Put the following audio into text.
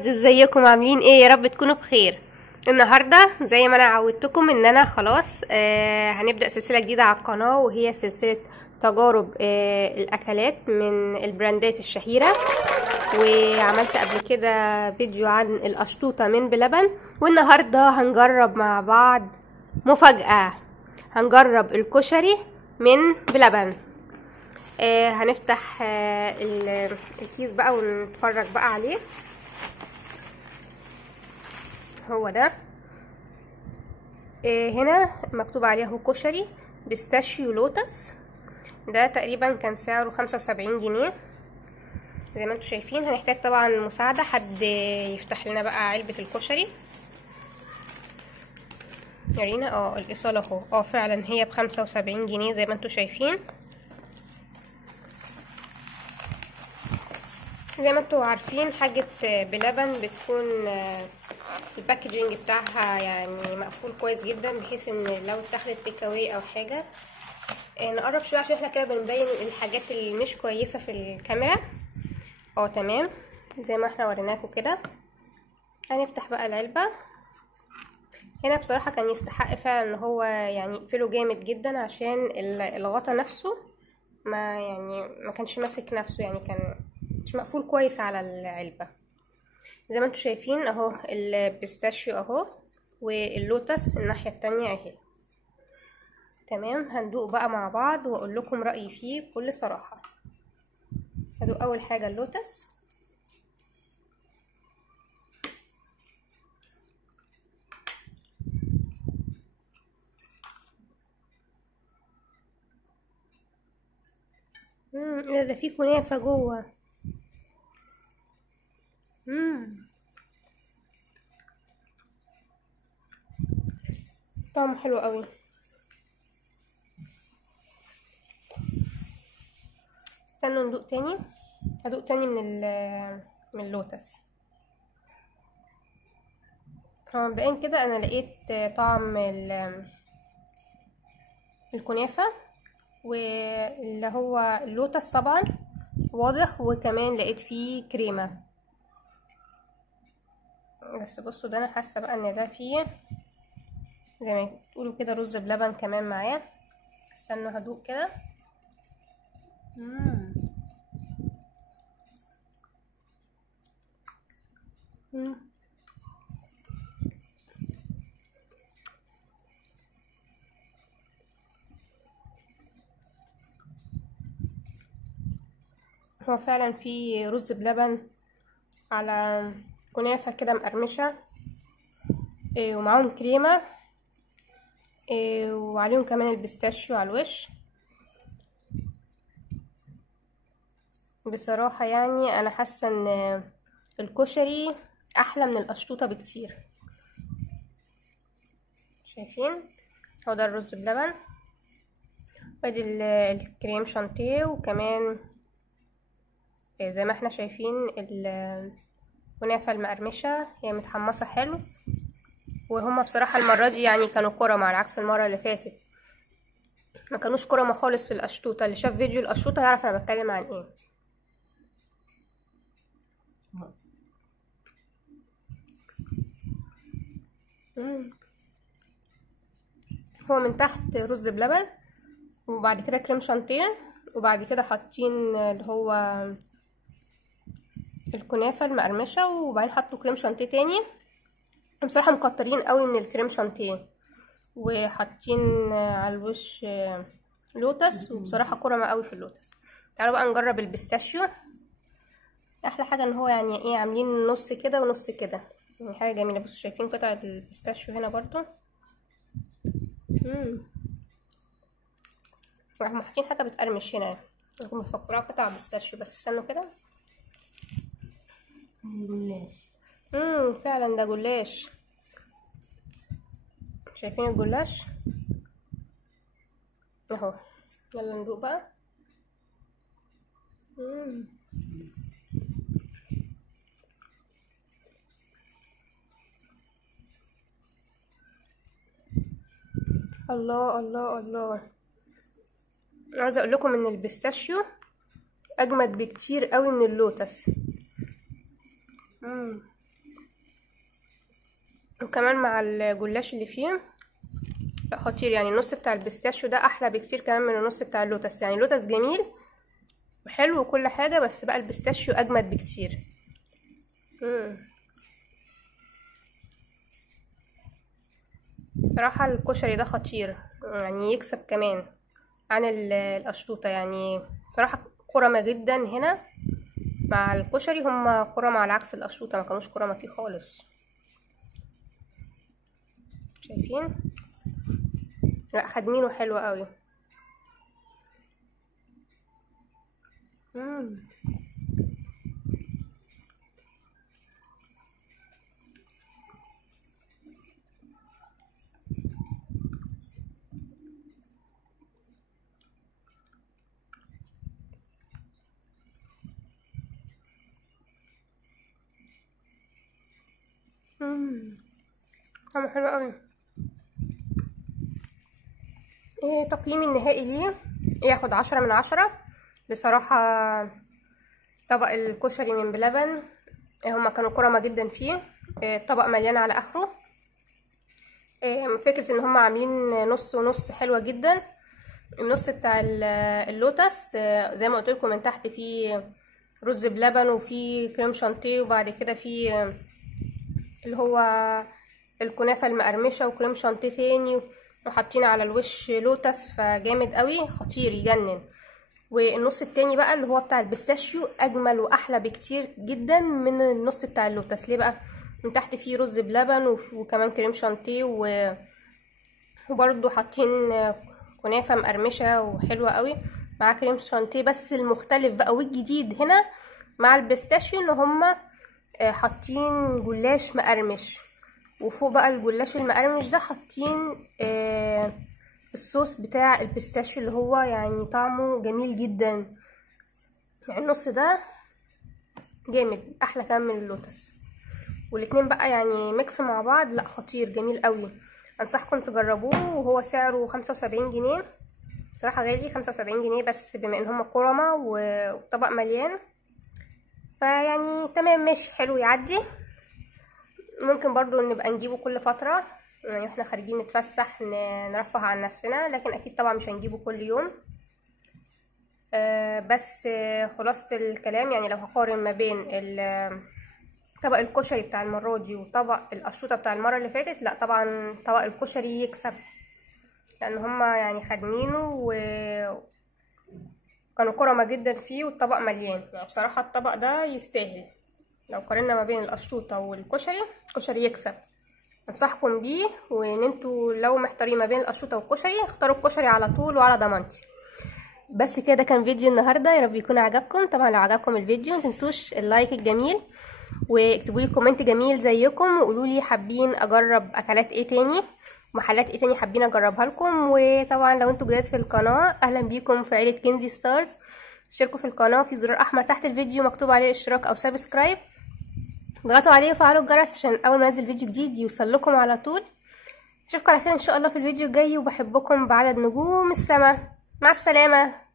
ازيكم عاملين ايه؟ يا رب تكونوا بخير. النهارده زي ما انا عودتكم ان انا خلاص هنبدأ سلسلة جديدة على القناة، وهي سلسلة تجارب الاكلات من البراندات الشهيرة. وعملت قبل كده فيديو عن القشطوطة من بلبن، والنهارده هنجرب مع بعض مفاجأة. هنجرب الكشري من بلبن. هنفتح الكيس بقى ونتفرج بقى عليه. هو ده. هنا مكتوب عليه كشري بيستاشيو لوتس. ده تقريبا كان سعره 75 جنيه زي ما انتم شايفين. هنحتاج طبعا مساعدة، حد يفتح لنا بقى علبة الكشري. يورينا الايصال اهو. فعلا هي ب75 جنيه زي ما انتم شايفين. زي ما انتوا عارفين حاجة بلبن بتكون الباكجينج بتاعها يعني مقفول كويس جدا، بحيث ان لو اتاخدت تيك اواي او حاجة. نقرب شوية عشان احنا كده بنبين الحاجات اللي مش كويسة في الكاميرا. تمام زي ما احنا وريناكم كده. هنفتح بقى العلبة. هنا بصراحة كان يستحق فعلا ان هو يعني يقفله جامد جدا، عشان الغطا نفسه ما كانش ماسك نفسه، يعني كان مش مقفول كويس على العلبة. زي ما انتوا شايفين اهو البيستاشيو اهو، واللوتس الناحية التانية اهي. تمام، هندوق بقى مع بعض واقول لكم رأيي فيه بكل صراحة. هدوق اول حاجة اللوتس. ده فيه كنافة جوه. طعمه حلو قوي. استنوا ندوق تاني. هدوق تاني من اللوتس. هو مبدئيا كده انا لقيت طعم الكنافة، واللي هو اللوتس طبعا واضح، وكمان لقيت فيه كريمة. بس بصوا ده انا حاسة بقى ان ده فيه زي ما تقولوا كده رز بلبن كمان معاه. استنوا هدوق كده. هو فعلا في رز بلبن على كنافة كده مقرمشة، ومعاهم كريمة، وعليهم كمان البيستاشيو على الوش. بصراحة يعني انا حاسة ان الكشري احلى من القشطوطة بكتير. شايفين؟ هو ده الرز بلبن، وادي الكريم شانتيه، وكمان زي ما احنا شايفين الكنافة المقرمشة هي متحمصة حلو. وهما بصراحة المرة دي يعني كانوا كرما، على عكس المرة اللي فاتت ما كانوش كرما خالص في القشطوطة. اللي شاف فيديو القشطوطة يعرف انا بتكلم عن ايه. هو من تحت رز بلبن، وبعد كده كريم شانتيه، وبعد كده حاطين اللي هو الكنافة المقرمشة، وبعدين حطوا كريم شانتيه تاني. بصراحة مكترين قوي من الكريم شانتيه، وحاطين على الوش لوتس، وبصراحة كرمة قوي في اللوتس. تعالوا بقى نجرب البيستاشيو. احلى حاجة ان هو يعني ايه عاملين نص كده ونص كده، يعني حاجة جميلة. بصوا شايفين قطعة البيستاشيو هنا برضو. راحوا حاطين حاجة بتقرمش هنا، كنت مفكراها قطع بيستاشيو، بس استنوا كده. جلاش. فعلا ده جلاش. شايفين الجلاش اهو. يلا ندوق بقى. الله الله الله. عايزه اقول لكم ان البيستاشيو اجمد بكتير قوي من اللوتس. وكمان مع الجلاش اللي فيه لا خطير. يعني النص بتاع البيستاشيو ده احلى بكتير كمان من النص بتاع اللوتس. يعني اللوتس جميل وحلو وكل حاجه، بس بقى البيستاشيو اجمد بكتير. صراحه الكشري ده خطير، يعني يكسب كمان عن القشطوطه. يعني صراحه كرمه جدا هنا مع الكشري، هما كرمه على عكس القشطوطه، ما كانوش كرمه فيه خالص. شايفين؟ لا خادمينه حلو قوي. طعمه حلو قوي. تقييمي النهائي ليه ياخد 10/10 بصراحة. طبق الكشري من بلبن هما كانوا كرمة جدا فيه. طبق مليان على اخره. فكرة ان هما عاملين نص ونص حلوة جدا. النص بتاع اللوتس زي ما قلت لكم من تحت فيه رز بلبن وفيه كريم شانتيه، وبعد كده فيه اللي هو الكنافة المقرمشة وكريم شانتيه تاني، وحاطين على الوش لوتس، فجامد قوي خطير يجنن. والنص التاني بقى اللي هو بتاع البيستاشيو اجمل واحلى بكتير جدا من النص بتاع اللوتس. ليه بقى؟ من تحت فيه رز بلبن وكمان كريم شانتيه وبرضو حاطين كنافة مقرمشة وحلوة قوي مع كريم شانتيه. بس المختلف بقى والجديد هنا مع البيستاشيو ان هما حاطين جلاش مقرمش، وفوق بقى الجلاش المقرمش ده حاطين الصوص بتاع البيستاشيو اللي هو يعني طعمه جميل جدا. يعني النص ده جامد احلى كمان من اللوتس، والاتنين بقى يعني ميكس مع بعض لا خطير جميل قوي. انصحكم تجربوه، وهو سعره 75 جنيه. صراحة غالي 75 جنيه، بس بما ان هما كرمة وطبق مليان فيعني تمام ماشي حلو يعدي. ممكن برضو نبقى نجيبه كل فترة، يعني احنا خارجين نتفسح نرفه عن نفسنا، لكن اكيد طبعا مش هنجيبه كل يوم. بس خلاصة الكلام يعني لو هقارن ما بين طبق الكشري بتاع المرة دي وطبق القشطوطة بتاع المرة اللي فاتت، لا طبعا طبق الكشري يكسب، لان هما يعني خادمينه وكانوا كرمة جدا فيه، والطبق مليان. يعني بصراحة الطبق ده يستاهل. لو قارنا ما بين القشطوطة والكشري الكشري يكسب. انصحكم بيه، وان انتوا لو محتارين ما بين القشطوطة والكشري اختاروا الكشري على طول وعلى ضمانتي. بس كده كان فيديو النهارده، يا رب يكون عجبكم. طبعا لو عجبكم الفيديو متنسوش اللايك الجميل، واكتبوا لي كومنت جميل زيكم، وقولوا لي حابين اجرب اكلات ايه تاني، محلات ايه تاني حابين اجربها لكم. وطبعا لو انتوا جداد في القناه اهلا بيكم في عيله كنزي ستارز. اشتركوا في القناه، في زرار احمر تحت الفيديو مكتوب عليه اشتراك او سبسكرايب، اضغطوا عليه وفعلوا الجرس عشان اول ما انزل فيديو جديد يوصل لكم على طول. اشوفكم على خير ان شاء الله في الفيديو الجاي، وبحبكم بعدد نجوم السماء. مع السلامه.